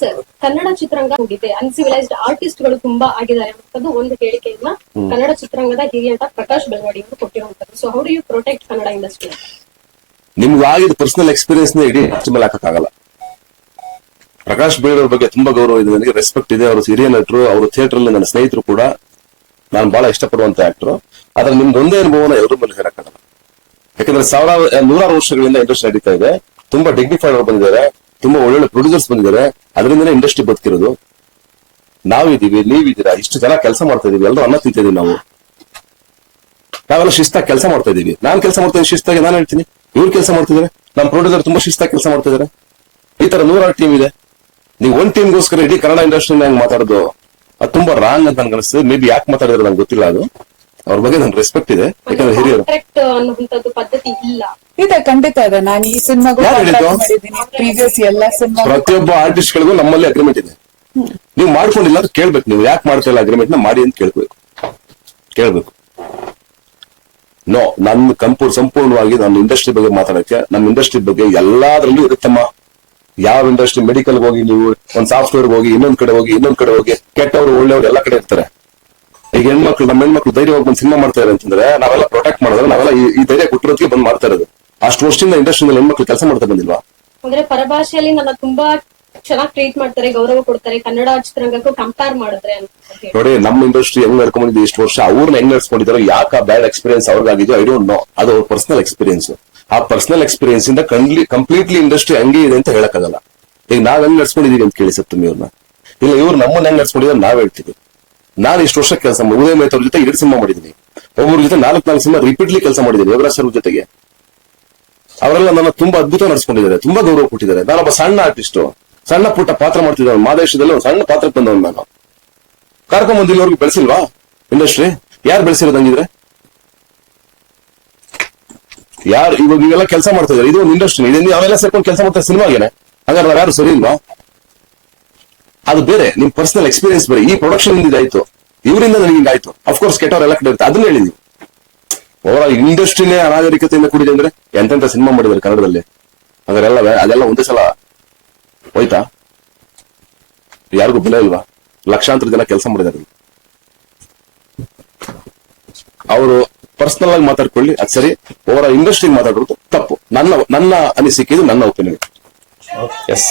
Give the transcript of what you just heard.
Sir Kannada ಚಿತ್ರರಂಗ ಹೋಗಿದೆ uncivilised ಆರ್ಟಿಸ್ಟ್ಗಳು ತುಂಬಾ ಆಗಿದ್ದಾರೆ ಅನ್ನೋದು ಒಂದು ಹೇಳಿಕೆಯನ್ನ ಕನ್ನಡ ಚಿತ್ರರಂಗದ ಹಿರಿಯ ನಟ ಪ್ರಕಾಶ್ ಬೆಳವಾಡಿ ಅವರು ಕೊಟ್ಟಿರುವಂತದ್ದು so how do you protect Kannada industry ನಿಮ್ಗೆ ಆಗಿದ ಪರ್ಸನಲ್ ಎಕ್ಸ್ಪೀರಿಯನ್ಸ್ನ ಇಡೀ ಮೇಲೆ ಹಾಕಕ್ಕಾಗಲ್ಲ ಪ್ರಕಾಶ್ ಬೇಡ್ ಅವ್ರ ಬಗ್ಗೆ ತುಂಬಾ ಗೌರವ ಇದೆ. ನನಗೆ ರೆಸ್ಪೆಕ್ಟ್ ಇದೆ. ಅವರು ಹಿರಿಯ ನಟರು ಅವರು ಥಿಯೇಟರ್ ಅಲ್ಲಿ ನನ್ನ ಸ್ನೇಹಿತರು ಕೂಡ. ನಾನು ಬಹಳ ಇಷ್ಟಪಡುವಂತ ಆಕ್ಟರ್ ಆದ್ರೆ ನಿಮ್ದು ಒಂದೇ ಅನುಭವನ ಎಲ್ಲರ ಮೇಲೆ ಹೇಳಕ್ಕಾಗಲ್ಲ. ಯಾಕಂದ್ರೆ ಸಾವಿರ ನೂರಾರು ವರ್ಷಗಳಿಂದ ಇಂಡಸ್ಟ್ರಿ ನಡೀತಾ ಇದೆ. ತುಂಬಾ ಡಿಗ್ನಿಫೈಡ್ ಅವರು ಬಂದಿದ್ದಾರೆ. ತುಂಬಾ ಒಳ್ಳೊಳ್ಳೆ ಪ್ರೊಡ್ಯೂಸರ್ಸ್ ಬಂದಿದ್ದಾರೆ. ಅದರಿಂದನೇ ಇಂಡಸ್ಟ್ರಿ ಬದುಕಿರೋದು. ನಾವಿದೀವಿ ನೀವಿದ್ದೀರಾ, ಇಷ್ಟು ಜನ ಕೆಲಸ ಮಾಡ್ತಾ ಇದೀವಿ ಎಲ್ಲರೂ ಅನ್ನ ತಿಂತಿದೀವಿ ನಾವು. ನಾವೆಲ್ಲ ಶಿಸ್ತಾಗಿ ಕೆಲಸ ಮಾಡ್ತಾ ಇದೀವಿ. ನಾನ್ ಕೆಲಸ ಮಾಡ್ತಾ ಇದ್ದೀನಿ ಶಿಸ್ತಾಗಿ, ನಾನು ಹೇಳ್ತೀನಿ. ಇವ್ರು ಕೆಲಸ ಮಾಡ್ತಿದ್ದಾರೆ. ನಮ್ಮ ಪ್ರೊಡ್ಯೂಸರ್ ತುಂಬಾ ಶಿಸ್ತಾಗಿ ಕೆಲಸ ಮಾಡ್ತಾ ಇದಾರೆ ಈ ತರ ನೂರಾರು ಟೀಮ್ ಇದೆ. ನೀವು ಒಂದ್ ಟೀಮ್ಗೋಸ್ಕರ ಇಡೀ ಕನ್ನಡ ಇಂಡಸ್ಟ್ರಿ ಮಾತಾಡೋದು? ಅದು ತುಂಬಾ ರಾಂಗ್ ಅಂತ ನನ್ಗೆ ಅನಿಸ್ತದೆ ಮೇ ಬಿ ಯಾಕೆ ಮಾತಾಡಿದ್ರೆ ನಂಗೆ ಗೊತ್ತಿಲ್ಲ ಅದು. ಅವ್ರ ಬಗ್ಗೆ ನನ್ ರೆಸ್ಪೆಕ್ಟ್ ಇದೆ. ಯಾಕಂದ್ರೆ ಹಿರಿಯರು ಅನ್ನುವಂಥದ್ದು ಪದ್ಧತಿ ಇಲ್ಲ. ಇದೆ ಖಂಡಿತ ಇದೆ. ನಾನು ಈ ಸಿನಿಮಾಗೂ ಯಾರು ಹೇಳಿದ್ದು? ಮಾಡಿದ್ದೀನಿ. ಪ್ರೀವಿಯಸ್ ಎಲ್ಲ ಸಿನಿಮಾ ಪ್ರತಿಯೊಬ್ಬ ಆರ್ಟಿಸ್ಟ್ ಗಳಿಗೂ ನಮ್ಮಲ್ಲಿ ಅಗ್ರಿಮೆಂಟ್ ಇದೆ. ನೀವು ಮಾಡ್ಕೊಂಡಿಲ್ಲ ಅಂತ ಕೇಳ್ಬೇಕು ನೀವು. ಯಾಕೆ ಮಾಡ್ತಾ ಇಲ್ಲ ಅಗ್ರಿಮೆಂಟ್ನ ಮಾಡಿ ಅಂತ ಕೇಳ್ಬೇಕು. ಕೇಳ್ಬೇಕು. ನೋ ನನ್ನ ಕಂಪೂರ್ ಸಂಪೂರ್ಣವಾಗಿ ನನ್ನ ಇಂಡಸ್ಟ್ರಿ ಬಗ್ಗೆ ಮಾತಾಡಕ್ಕೆ ನಮ್ಮ ಇಂಡಸ್ಟ್ರಿ ಬಗ್ಗೆ ಎಲ್ಲಾದ್ರಲ್ಲೂ ಇರುತ್ತಮ್ಮ ಯಾವ ಇಂಡಸ್ಟ್ರಿ ಮೆಡಿಕಲ್ ಹೋಗಿ ನೀವು ಒಂದ್ ಸಾಫ್ಟ್ವೇರ್ ಹೋಗಿ ಇನ್ನೊಂದ್ ಕಡೆ ಹೋಗಿ ಇನ್ನೊಂದ್ ಕಡೆ ಹೋಗಿ ಕೆಟ್ಟವರು ಒಳ್ಳೆಯವರು ಎಲ್ಲ ಕಡೆ ಇರ್ತಾರೆ. ಹೆಣ್ಮಕ್ಳು ನಮ್ಮ ಹೆಣ್ಮಕ್ಳು ಧೈರ್ಯವಾಗಿ ಬಂದು ಸಿನಿಮಾ ಮಾಡ್ತಾ ಇದ್ದಾರೆ ಅಂತಂದ್ರೆ ನಾವೆಲ್ಲ ಪ್ರೊಟೆಕ್ಟ್ ಮಾಡಿದ್ರೆ ನಾವೆಲ್ಲ ಈ- ಧೈರ್ಯ ಕೊಟ್ಟಿರೋದಕ್ಕೆ ಬಂದ್ ಮಾಡ್ತಾ ಇರೋದು. ಅಷ್ಟು ವರ್ಷದಿಂದ ಇಂಡಸ್ಟ್ರಿಯಲ್ಲಿ ಹೆಣ್ಮಕ್ಳು ಕೆಲಸ ಮಾಡ್ತಾ ಬಂದಿಲ್ವಾ? ಅಂದ್ರೆ ಪರಭಾಷೆಯಲ್ಲಿ ನನ್ನ ತುಂಬಾ ಚೆನ್ನಾಗಿ ಟ್ರೀಟ್ ಮಾಡ್ತಾರೆ ಗೌರವ ಕೊಡ್ತಾರೆ ಕನ್ನಡ ಚಿತ್ರರಂಗಕ್ಕೂ ಕಂಪೇರ್ ಮಾಡಿದ್ರೆ ನೋಡಿ ನಮ್ಮ ಇಂಡಸ್ಟ್ರಿ ಹೆಂಗ್ ನಡ್ಕೊಂಡಿದ್ದು ಇಷ್ಟು ವರ್ಷ ಅವ್ರನ್ನ ಹೆಂಗ್ ನಡ್ಸ್ಕೊಂಡಿದ್ರು ಯಾಕೆ ಬ್ಯಾಡ್ ಎಕ್ಸ್ಪೀರಿಯನ್ಸ್ ಅವ್ರಿಗಾಗಿದ್ದು ಐ ಡೋಂಟ್ ನೋ ಅದು ಅವ್ರ ಪರ್ಸನಲ್ ಎಕ್ಸ್ಪೀರಿಯನ್ಸ್ ಆ ಪರ್ಸನಲ್ ಎಕ್ಸ್ಪೀರಿಯನ್ಸ್ ಇಂದ ಕಂಪ್ಲೀಟ್ಲಿ ಇಂಡಸ್ಟ್ರಿ ಹಂಗೆ ಇದೆ ಅಂತ ಹೇಳಕ್ಕಾಗಲ್ಲ. ಈಗ ನಾವ್ ಹೆಂಗ್ ನಡ್ಸ್ಕೊಂಡಿದೀವಿ ಅಂತ ಕೇಳಿ ಸತ್ತು ಇವ್ರನ್ನ ಇಲ್ಲ ಇವ್ರು ನಮ್ಮನ್ನ ಹೆಂಗ್ ನಡ್ಸ್ಕೊಂಡಿದ್ದಾರೆ ನಾವ್ ಹೇಳ್ತೀವಿ. ನಾನು ಇಷ್ಟು ವರ್ಷ ಕೆಲಸ ಉದಯ ಮೇತ್ ಅವ್ರ ಜೊತೆ ಎರಡು ಸಿನಿಮಾ ಮಾಡಿದ್ದೀನಿ ಒಬ್ಬರ ಜೊತೆ ನಾಲ್ಕು ನಾಲ್ಕು ಸಿನಿಮಾ ರಿಪೀಟ್ಲಿ ಕೆಲಸ ಮಾಡಿದ್ದೀನಿ ಯೋಗರಾಜ್ ಸರ್ ಜೊತೆಗೆ. ಅವರೆಲ್ಲ ನನ್ನ ತುಂಬಾ ಅದ್ಭುತ ನಡೆಸ್ಕೊಂಡಿದ್ದಾರೆ, ತುಂಬಾ ಗೌರವ ಕೊಟ್ಟಿದ್ದಾರೆ. ನಾನೊಬ್ಬ ಸಣ್ಣ ಆರ್ಟಿಸ್ಟ್ ಸಣ್ಣ ಪುಟ್ಟ ಪಾತ್ರ ಮಾಡ್ತಿದ್ದವನು ಮಾದೇಶದಲ್ಲಿ ಒಂದು ಸಣ್ಣ ಪಾತ್ರಕ್ಕೆ ಬಂದವನು ನಾನು. ಕರ್ಕೊಂಡ್ ಇಲ್ಲಿವರೆಗೂ ಬೆಳೆಸಿಲ್ವಾ? ಇಂಡಸ್ಟ್ರಿ ಯಾರು ಬೆಳೆಸಿರೋದಂಗಿದ್ರೆ ಯಾರು, ಇವಾಗ ನೀವೆಲ್ಲ ಕೆಲಸ ಮಾಡ್ತಾ ಇದ್ದಾರೆ? ಇದು ಒಂದು ಇಂಡಸ್ಟ್ರಿ ಇದೆ ನೀವು ಅವೆಲ್ಲ ಸೇರ್ಕೊಂಡು ಕೆಲಸ ಮಾಡ್ತಾರೆ ಸಿನಿಮಾಗೇನೆ? ಹಾಗಾದ್ರೆ ಯಾರು ಸರಿ ಇಲ್ವಾ? ಅದು ಬೇರೆ, ನಿಮ್ ಪರ್ಸನಲ್ ಎಕ್ಸ್ಪೀರಿಯನ್ಸ್ ಬೇರೆ. ಈ ಪ್ರೊಡಕ್ಷನ್ ಇಂದ ಇದಾಯ್ತು. ಇವರಿಂದ ನನಗೆ ಹಿಂಗಾಯ್ತು. ಅಫ್ಕೋರ್ಸ್ ಕೆಟ್ಟವ್ರ ಎಲ್ಲ ಕಡೆ ಇರುತ್ತೆ. ಅದನ್ನ ಹೇಳಿದ್ವಿ ಓವರ್ ಇಂಡಸ್ಟ್ರಿನೇ ಅನಾಗರಿಕತೆಯಿಂದ ಕೂಡಿದೆ ಅಂದ್ರೆ ಎಂತೆಂತ ಸಿನಿಮಾ ಮಾಡಿದ್ದಾರೆ ಕನ್ನಡದಲ್ಲಿ? ಅದರೆಲ್ಲ ಅದೆಲ್ಲ ಒಂದೇ ಸಲ ಹೋಯ್ತಾ? ಯಾರಿಗೂ ಬೆಲೆ ಇಲ್ವಾ? ಲಕ್ಷಾಂತರ ಜನ ಕೆಲಸ ಮಾಡಿದ್ದಾರೆ ಅವರು ಪರ್ಸನಲ್ ಆಗಿ ಮಾತಾಡ್ಕೊಳ್ಳಿ. ಅದ್ ಸರಿ. ಓವರ್ ಇಂಡಸ್ಟ್ರಿ ಮಾತಾಡೋದು ತಪ್ಪು. ನನ್ನ ನನ್ನ ಅನಿಸಿಕೆ ಇದು, ನನ್ನ ಒಪಿನಿಯನ್ ಎಸ್